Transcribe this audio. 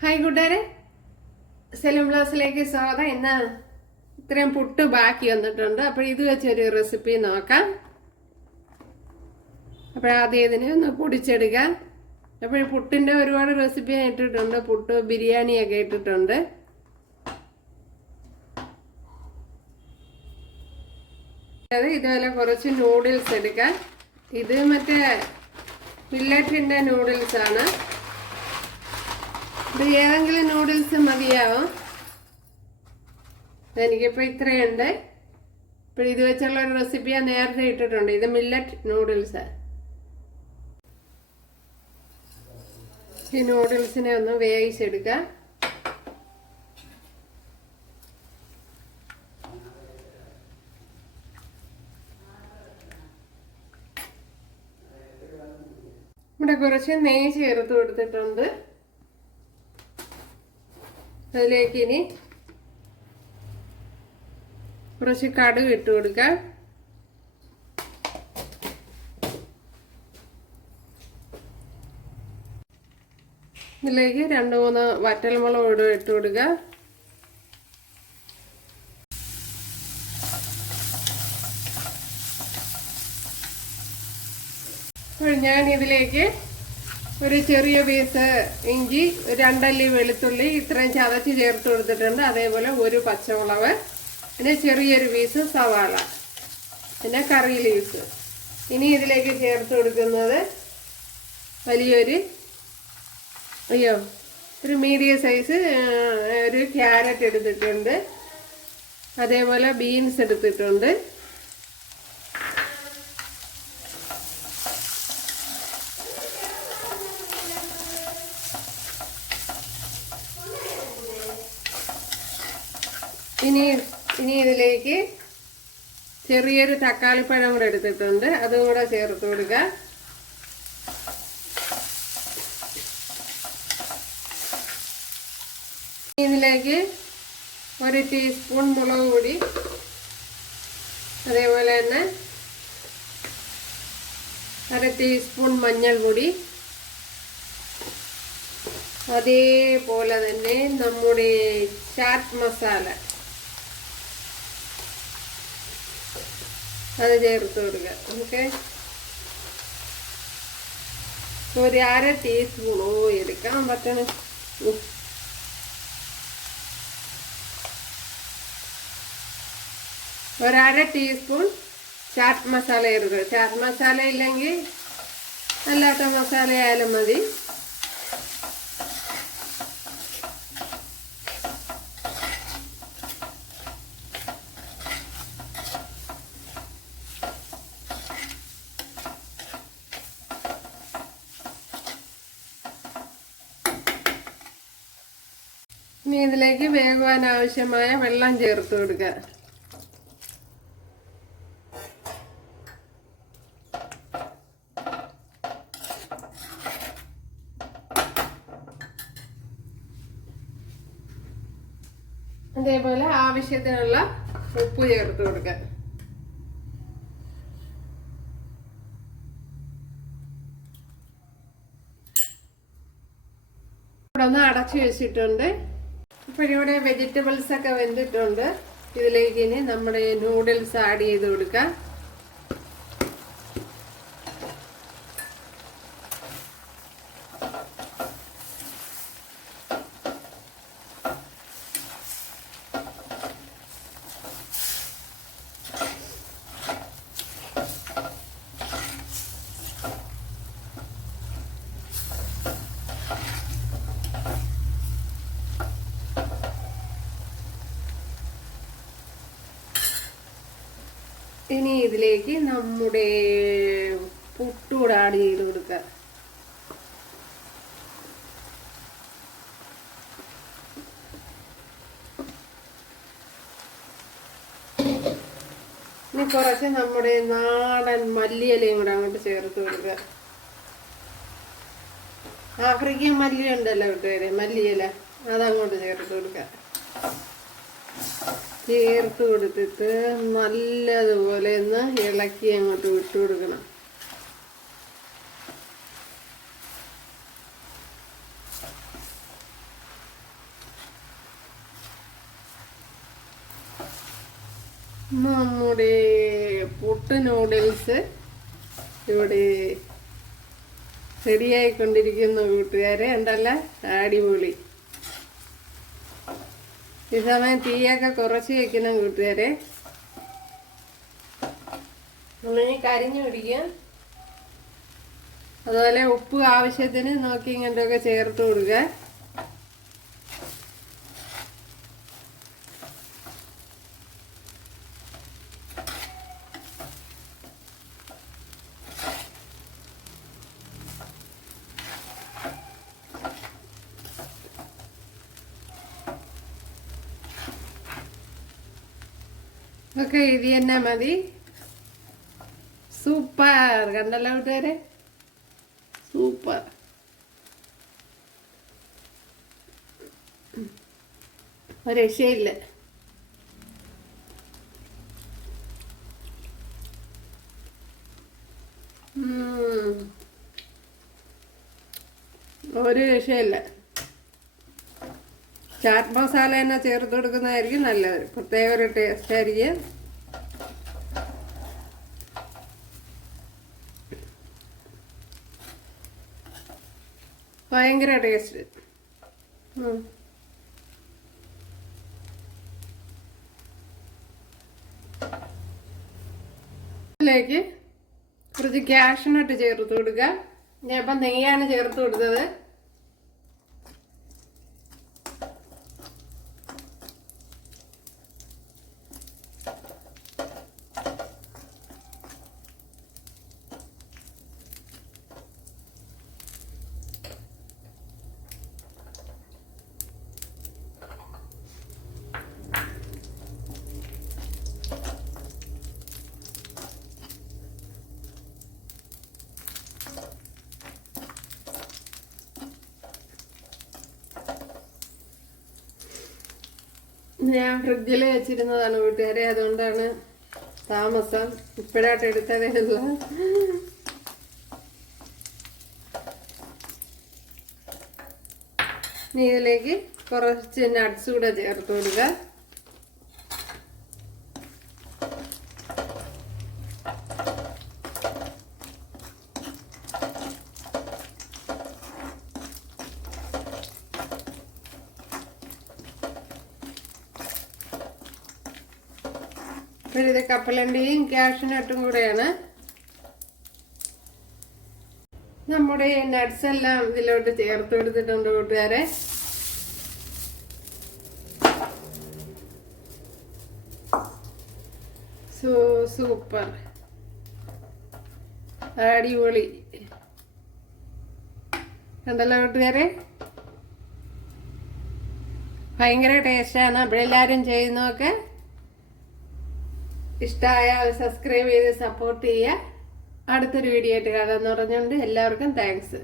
Hi കൂട്ടുകാരെ. സെലം ബ്ലൗസിലേക്ക് സ്വാഗതം. ഇന്ന് ഇത്രയും പുട്ട് ബാക്കി വന്നിട്ടുണ്ട്. അപ്പോൾ ഇത് വെച്ചൊരു റെസിപ്പി നോക്കാം. അപ്പോൾ ആദ്യം ഇതിനെ ഒന്ന് പൊടിച്ചെടുക്കാം. അപ്പോൾ പുട്ടിന്റെ ഒരുപാട് റെസിപ്പി ഞാൻ ഇട്ടിട്ടുണ്ട്. പുട്ട് ബിരിയാണിയൊക്കെ ഇട്ടിട്ടുണ്ട്. അത് ഇതുപോലെ കുറച്ച് നൂഡിൽസ് എടുക്കാം. ഇത് മറ്റേ മില്ലറ്റിന്റെ നൂഡിൽസ് ആണ്. ഇത് ഏതെങ്കിലും നൂഡിൽസ് മതിയാവും? എനിക്കിപ്പോൾ ഇത്രയുണ്ട്. ഇപ്പോൾ ഇത് വെച്ചുള്ള ഒരു റെസിപ്പി ഞാൻ നേരത്തെ ഇട്ടിട്ടുണ്ട്. ഇത് മില്ലറ്റ് നൂഡിൽസ് ഈ നൂഡിൽസിനെ ഒന്ന് വേവിച്ചെടുക്കാം. ഇവിടെ കുറച്ച് നെയ്യ് ചേർത്ത് കൊടുത്തിട്ടുണ്ട്. അതിലേക്ക് ഇനി കുറച്ച് കടുക് ഇട്ട് കൊടുക്കാം. ഇതിലേക്ക് രണ്ട് മൂന്ന് വറ്റൽമുളക് ഇട ഇട്ട് കൊടുക്കുക ഞാൻ ഇതിലേക്ക് ഒരു ചെറിയ പീസ് ഇഞ്ചി രണ്ടല്ലി വെളുത്തുള്ളി ഇത്രയും ചതച്ച് ചേർത്ത് കൊടുത്തിട്ടുണ്ട്. അതേപോലെ ഒരു പച്ചമുളക് പിന്നെ ചെറിയൊരു പീസ് സവാള പിന്നെ കറി ലീവ്സ് ഇനി ഇതിലേക്ക് ചേർത്ത് കൊടുക്കുന്നത് വലിയൊരു അയ്യോ ഒരു മീഡിയം സൈസ് ഒരു ക്യാരറ്റ് എടുത്തിട്ടുണ്ട്. അതേപോലെ ബീൻസ് എടുത്തിട്ടുണ്ട്. ഇനി ഇനി ഇതിലേക്ക് ചെറിയൊരു തക്കാളിപ്പഴം കൂടെ എടുത്തിട്ടുണ്ട്. അതും കൂടെ ചേർത്ത് കൊടുക്കുക ഇതിലേക്ക് ഒരു ടീസ്പൂൺ മുളക് പൊടി. അതേപോലെ തന്നെ അര ടീസ്പൂൺ മഞ്ഞൾപ്പൊടി. അതേപോലെ തന്നെ നമ്മുടെ ചാറ്റ് മസാല. അത് ചേർത്ത് കൊടുക്കുക. ഓക്കെ ഒരു അര ടീസ്പൂൺ എടുക്കാൻ പറ്റണ ഒരര ടീസ്പൂൺ ചാറ്റ് മസാല ചേർക്കുക. ചാറ്റ് മസാല ഇല്ലെങ്കിൽ അല്ലാത്ത മസാല ആയാലും മതി. ഇനി ഇതിലേക്ക് വേകുവാൻ ആവശ്യമായ വെള്ളം ചേർത്ത് കൊടുക്കുക അതേപോലെ ആവശ്യത്തിനുള്ള ഉപ്പ് ചേർത്ത് കൊടുക്കുക ഇവിടെ അടച്ചു വെച്ചിട്ടുണ്ട്. ഇപ്പോൾ ഇവിടെ വെജിറ്റബിൾസ് ഒക്കെ വെന്തിട്ടുണ്ട്. ഇതിലേക്ക് ഇനി നമ്മുടെ നൂഡിൽസ് ആഡ് ചെയ്ത് കൊടുക്കാം. ഇനി ഇതിലേക്ക് നമ്മുടെ പുട്ടൂടെ ആഡ് ചെയ്ത് കൊടുക്കുക ഇനി കുറച്ച് നമ്മുടെ നാടൻ മല്ലിയിലയും കൂടെ അങ്ങോട്ട് ചേർത്ത് കൊടുക്കുക ആഫ്രിക്കൻ മല്ലി ഉണ്ടല്ലോ കൂട്ടുകാരെ മല്ലിയില. അതങ്ങോട്ട് ചേർത്ത് കൊടുക്കുക ചേർത്ത് കൊടുത്തിട്ട് നല്ലതുപോലെ ഒന്ന് ഇളക്കി അങ്ങോട്ട് വിട്ടു കൊടുക്കണം. നമ്മുടെ പുട്ട് നൂഡിൽസ് ഇവിടെ റെഡിയായിക്കൊണ്ടിരിക്കുന്ന വീട്ടുകാരെ ഉണ്ടല്ല അടിപൊളി. ഈ സമയം തീയൊക്കെ കുറച്ച് വെക്കണം കൂട്ടുകാരെ. നമ്മളിനി കരിഞ്ഞു പിടിക്കുക അതുപോലെ ഉപ്പ് ആവശ്യത്തിന് നോക്കി ഇങ്ങോട്ടൊക്കെ ചേർത്ത് കൊടുക്കുക. ഒക്കെ ഇത് തന്നെ മതി. സൂപ്പർ കണ്ടല്ലോ കൂട്ടുകാരെ? സൂപ്പർ ഒരു രക്ഷയില്ല. ഒരു രക്ഷയില്ല. ചാറ്റ് മസാല തന്നെ ചേർത്ത് കൊടുക്കുന്നതായിരിക്കും നല്ലത്. പ്രത്യേക ഒരു ടേസ്റ്റ് ആയിരിക്കും. ഭയങ്കര ടേസ്റ്റ് ിലേക്ക് കുറച്ച് ക്യാഷിനോട്ട് ചേർത്ത് കൊടുക്കുക. ഞാൻ ഇപ്പം നെയ്യാണ് ചേർത്ത് കൊടുത്തത്. ഞാൻ ഫ്രിഡ്ജിൽ വെച്ചിരുന്നതാണ് വീട്ടുകാരെ അതുകൊണ്ടാണ് താമസം ഇപ്പോഴായിട്ട് എടുത്തതേ ഉള്ളൂ ഇനി ഇതിലേക്ക് കുറച്ച് നട്ട്സ് കൂടെ ചേർത്ത് കൊടുക്കുക ഇത് കപ്പലണ്ടിയും ക്യാഷ്നട്ടും കൂടെയാണ്. നമ്മുടെ നട്ട്സ് എല്ലാം ഇതിലോട്ട് ചേർത്ത് കൊടുത്തിട്ടുണ്ട് കൂട്ടുകാരെ. സൂ സൂപ്പർ. അടിപൊളി. കണ്ടല്ലോ കൂട്ടുകാരെ? ഭയങ്കര ടേസ്റ്റാണ് അപ്പോൾ എല്ലാവരും ചെയ്യുന്നതൊക്കെ ഇഷ്ടമായാൽ സബ്സ്ക്രൈബ് ചെയ്ത് സപ്പോർട്ട് ചെയ്യുക. അടുത്തൊരു വീഡിയോ ആയിട്ട് കാണാമെന്ന് പറഞ്ഞുകൊണ്ട് എല്ലാവർക്കും താങ്ക്സ്